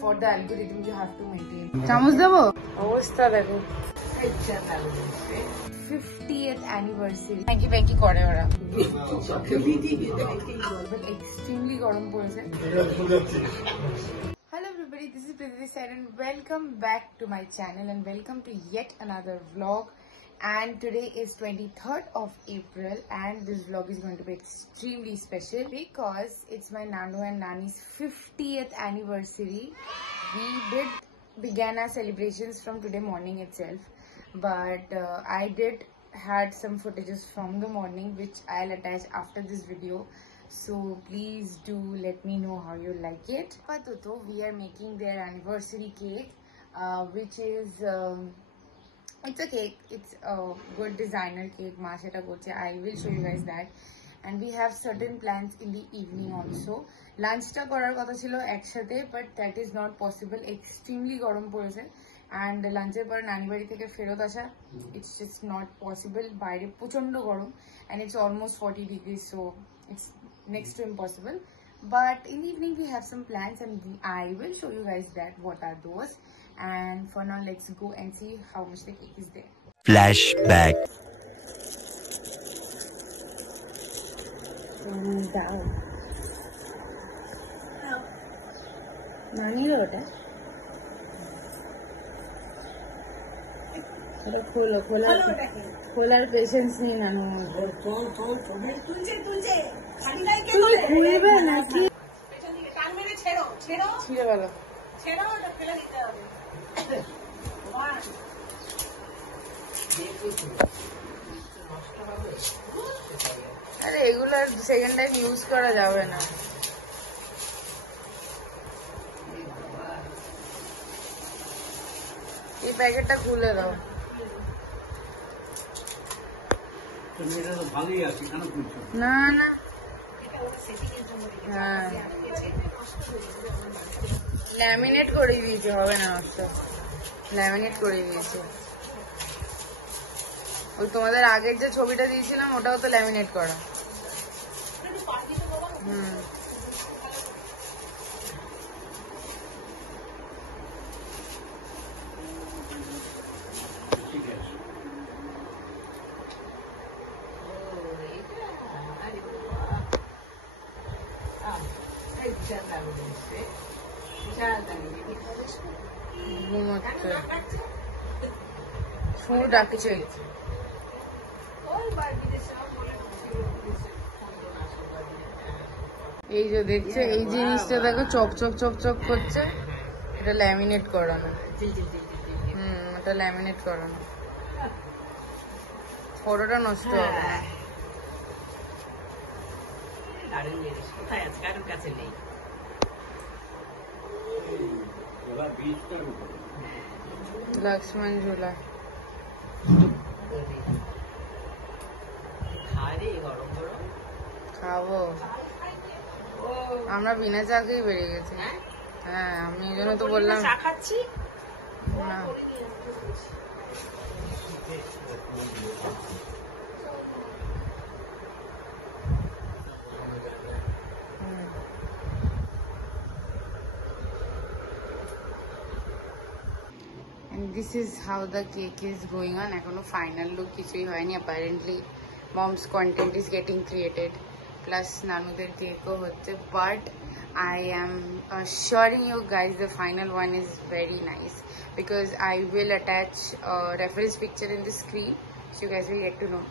For the algorithm, you have to maintain. চামচ দেবো? অবস্থা দেখো। 50th anniversary. Thank you করে ওরা। Extremely গরম পড়েছে। Hello everybody, this is Prithvi Said and welcome back to my channel and welcome to yet another vlog. And today is 23rd of April and this vlog is going to be extremely special because it's my Nanu and Nani's 50th anniversary. We began our celebrations from today morning itself, but I had some footages from the morning which I'll attach after this video. So please do let me know how you like it. Patuto, we are making their anniversary cake, which is it's a cake. It's a good designer cake. I will show you guys that. And we have certain plans in the evening also. Lunch ta korar kotha chilo ekshate, but that is not possible. Extremely gorom poreche. And lunch er por nani bari theke ferot asha, it's just not possible. Baire prochondo gorom and it's almost 40 degrees, so it's next to impossible. But in the evening we have some plans and I will show you guys that what are those. And for now let's go and see how much the cake is there. Flashback. Down. Nani rota? खोलार patience नहीं नानू খুলবে নাকি ছিঁড়ে গেল আরে এগুলো second time use করা যাবে না এই প্যাকেটটা খুলে দাও না না হ্যাঁ ল্যামিনেট করে দিয়েছে হবে না নষ্ট ল্যামিনেট করে দিয়েছে ওই তোমাদের আগের যে ছবিটা দিয়েছিলাম ওটাও তো ল্যামিনেট করা ফুল ডাকছে এই যে দেখছে এই জিনিসটা দেখো চক চক চক চক করছে এটা ল্যামিনেট করানো এটা ল্যামিনেট করানো ফটোটা নষ্ট হবে না লক্ষ্মণ ঝুলা খাবো আমরা বিনা চাকেই বেরিয়ে গেছি হ্যাঁ আমি এই জন্য তো বললাম না And this is how the cake is going on. Ekhano final look কিছুই হয়নি. Apparently mom's content is getting created. Plus nanuder cake o hocche. But I am assuring you guys the final one is very nice because I will attach a reference picture in the screen so you guys will get to know.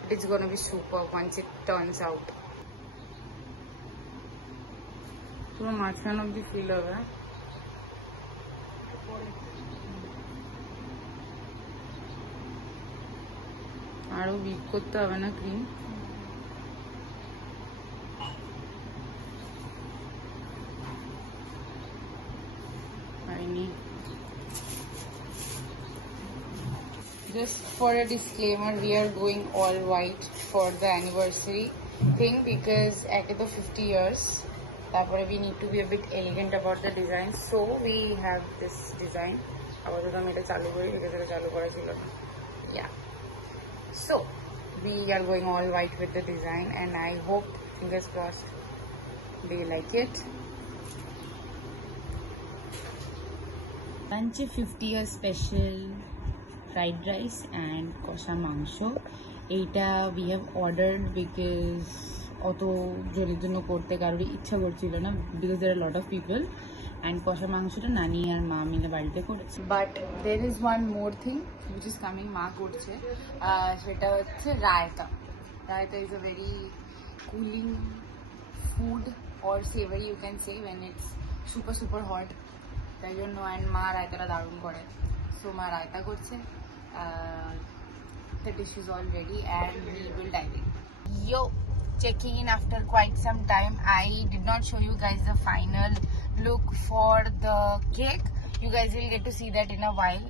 But it's gonna be super once it turns out. পুরো মাঝখান অব্দি ফিল হবে আরো বিট করতে হবে না cream Just for a disclaimer, we are going all white for the anniversary thing because at the 50 years we need to be a bit elegant about the design, so we have this design. Yeah, so we are going all white with the design and I hope, fingers crossed, they like it. লাঞ্চে 50 year special fried rice and কষা মাংস। এইটা we have ordered because অত জনের জন্য করতে কারোর ইচ্ছা করছিল না, because there are lot of people. And কষা মাংসটা নানি আর মা মিলে বাড়িতে করেছে। But there is one more thing which is coming, মা করছে, সেটা হচ্ছে raita. Raita is a very cooling food or savory, you can say, when it's super hot. তাই জন্য and মা রায়তাটা দারুণ করে, so মা রায়তা করছে। The dish is all ready and we will dive in. Yo, checking in after quite some time. I did not show you guys the final look for the cake. You guys will get to see that in a while.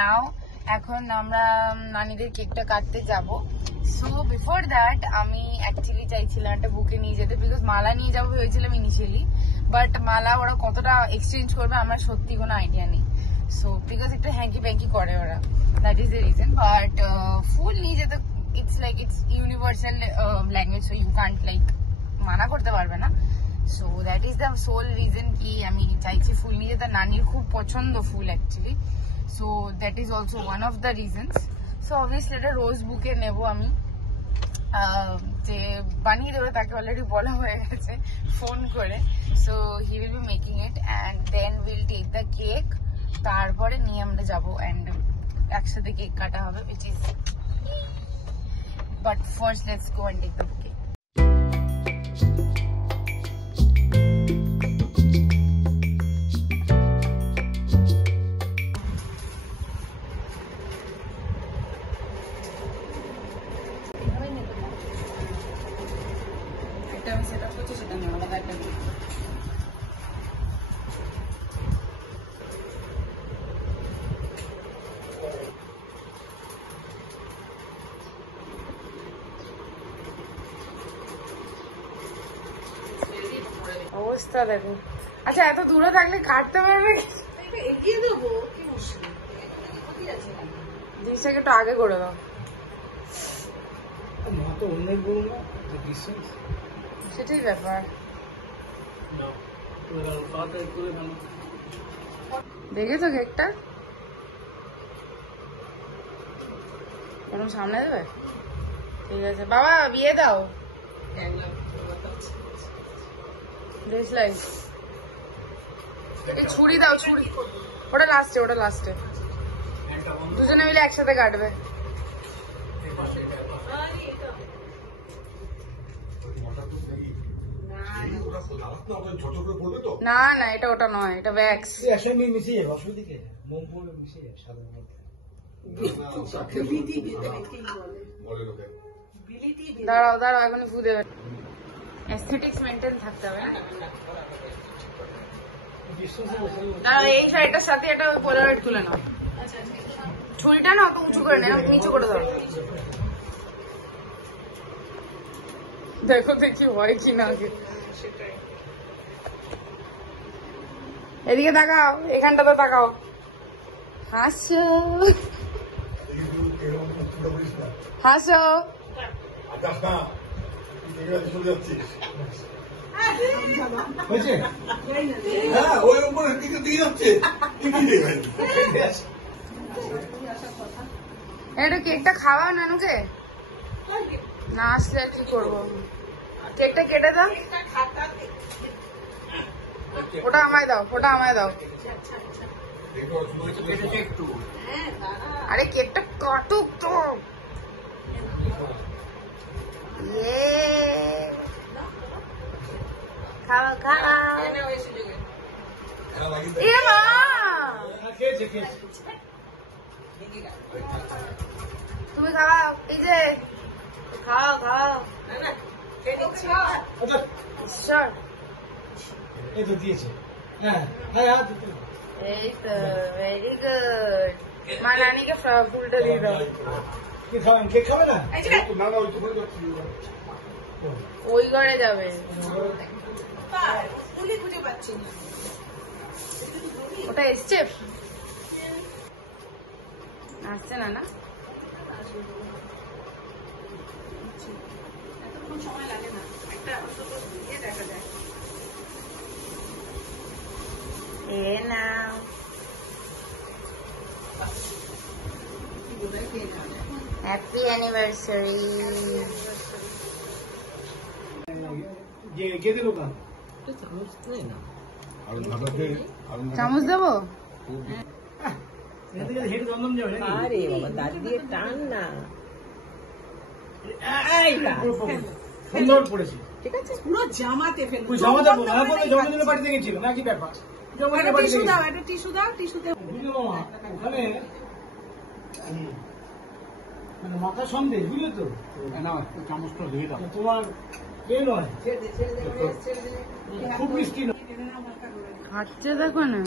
Now এখন আমরা নানিদের কেকটা কাটতে যাব। So before that আমি অ্যাকচুয়ালি চাইছিলাম একটা বুকে নিয়ে যেতে, বিকজ মালা নিয়ে যাবো ভেবেছিলাম ইনিশিয়ালি, বাট মালা ওরা কতটা এক্সচেঞ্জ করবে আমার সত্যি কোনো আইডিয়া নেই। সো বিকজ একটু হ্যাঙ্কি প্যাঙ্কি করে ওরা, that is the reason. But ফুল নিয়ে যেতে it's like it's universal language, so you can't like মানা করতে পারবে না। So that is the sole reason কি আমি চাইছি ফুল নিয়ে যেতে। নানির খুব পছন্দ ফুল actually, so that is also one of the reasons. So obviously এটা রোজ বুকে নেব আমি, যে বানিয়ে দেবে তাকে অলরেডি বলা হয়ে গেছে ফোন করে। So he will be making it and then will take the cake, তারপরে নিয়ে আমরা যাবো অ্যান্ড একসাথে কেক কাটা হবে, which is, but first let's go and take the bouquet. অবস্থা দেখো। আচ্ছা এত দূরে থাকলে কাটতে পারবে? এগিয়ে দেবো, কি মুশকিল, জিনিসটাকে একটু আগে করে দাও। সেটাই ব্যাপার। দেখেছো কেকটা এরকম সামনে দেবে? ঠিক আছে বাবা, বিয়ে দাও। ছুরি দাও, ছুরি, ওটা লাস্টে, ওটা লাস্টে, দুজনে মিলে একসাথে কাটবে। না না, এটা ওটা নয়, এটা ভ্যাক্স। দাঁড়াও দাঁড়াও, এখনই ফু দেবে। অ্যাস্থেটিক্স মেনটেন থাকতে হবে। এই সাইডটার সাথে একটা পোলারয়েড তুলে নাও। ছুরিটা না অত উঁচু করে না, নিচু করে দাও। দেখো দেখি হয় কি না। এদিকে তাকাও, এখানটাতে তাকাও, হাসো হাসো। একটু কেকটা খাওয়া নানুকে, না আসলে আর কি করবো। কেকটা কেটে দাও, ওটা আমায় দাও, ওটা আমায় দাও। আরে কেকটা কাটুক তো। খাওয়া খাওয়া। তুমি খাওয়াও, এই যে খাওয়াও খাওয়াও। এই তো দিয়েছে, এই তো ভেরি গুড। মা রানীকে ফুলটা দিয়ে দাও। কেক খাবে না? ওই ঘরে যাবে, ওটা এসছে, আসছে না? না সময় লাগে না, একটা দেখা যায়। এ নাও Happy anniversary. চামচ দেবো? আরে বাবা দাঁত দিয়ে টান না। সুন্দর পড়েছে। ঠিক আছে পুরো জামাতে ফেলবো। জামাতে জন্মদিনের পার্টিতে গেছিল নাকি ব্যাপার? টিস্যু দাও, একটা টিস্যু দাও, টিস্যুতে বুঝলো মামা, ওখানে মানে মাথা সন্দেহ, বুঝলে তো? না চামচটা দিয়ে দাও। তোমার এ নয়, খুব মিষ্টি নয়। হাঁটছে দেখো না।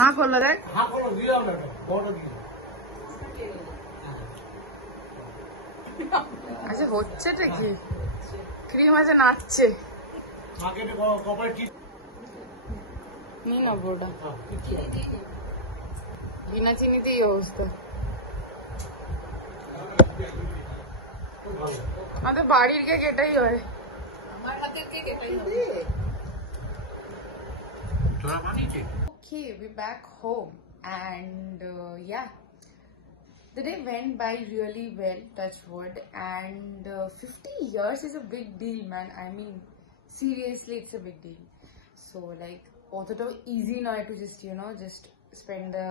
হাঁ করলো দেখ। হা করো, দিয়ে দাও না, বড়টা দিয়ে দাও। আচ্ছা হচ্ছেটা কি? ক্রিম আছে নাচছে। মাকে কপালে টিপ নি না বড়টা বিনা চিনিতেই অবস্থা। আমাদের বাড়ির কেক এটাই হয়। আমার হাতের কেক এটাই হবে। Okay, we're back home and yeah, the day went by really well, touch wood, and 50 years is a big deal, man. I mean, seriously, it's a big deal. So like, although easy now to just spend the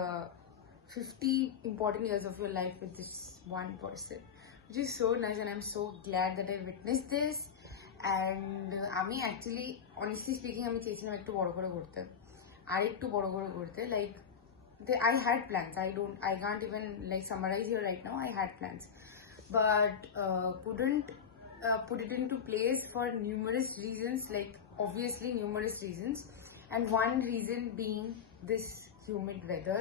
50 important years of your life with this one person, which is so nice, and I'm so glad that I witnessed this. And আমি actually, honestly speaking, আমি চেয়েছিলাম একটু বড় করে করতে, আর একটু বড় করে করতে, like I had plans. I can't even like summarize here right now. I had plans, but couldn't put it into place for numerous reasons, like obviously numerous reasons, and one reason being this humid weather,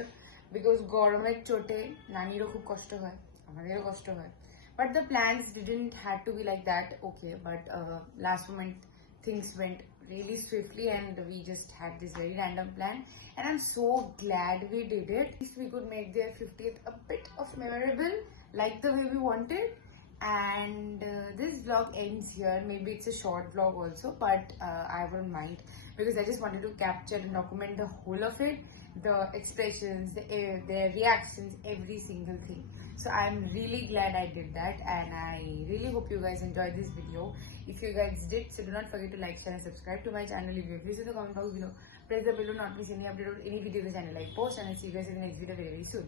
because গরমের চোটে নানিরও খুব কষ্ট হয়, আমাদেরও কষ্ট হয়, but the plans didn't had to be like that. Okay, but last moment things went really swiftly and we just had this very random plan, and I'm so glad we did it. At least we could make their 50th a bit of memorable, like the way we wanted. And this vlog ends here. Maybe it's a short vlog also, but I wouldn't mind, because I just wanted to capture and document the whole of it, the expressions, their reactions, every single thing. So I'm really glad I did that, and I really hope you guys enjoyed this video. If you guys did, so do not forget to like, share and subscribe to my channel. Leave your views in the comment box below. Press the bell to not miss any update or any video the channel I post, and I'll see you guys in the next video very, very soon.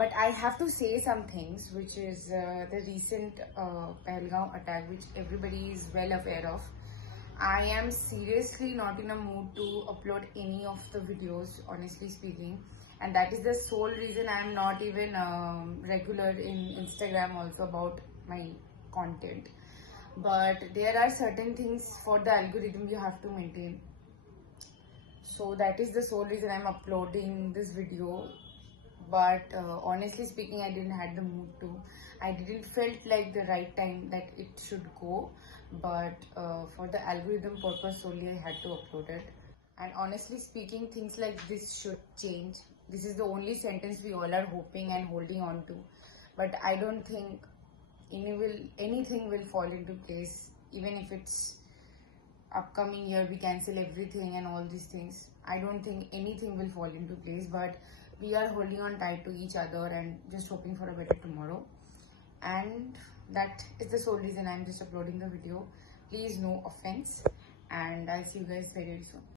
But I have to say some things, which is the recent Pahalgaon attack, which everybody is well aware of. I am seriously not in a mood to upload any of the videos, honestly speaking, and that is the sole reason I am not even regular in Instagram also about my content. But there are certain things for the algorithm you have to maintain, so that is the sole reason I'm uploading this video. But honestly speaking, I didn't had the mood to. I didn't felt like the right time that it should go, but for the algorithm purpose solely I had to upload it. And honestly speaking, things like this should change. This is the only sentence we all are hoping and holding on to, but I don't think anything will fall into place. Even if it's upcoming year we cancel everything and all these things, I don't think anything will fall into place, but we are holding on tight to each other and just hoping for a better tomorrow. And that is the sole reason I'm just uploading the video. Please, no offense, and I'll see you guys very, very soon.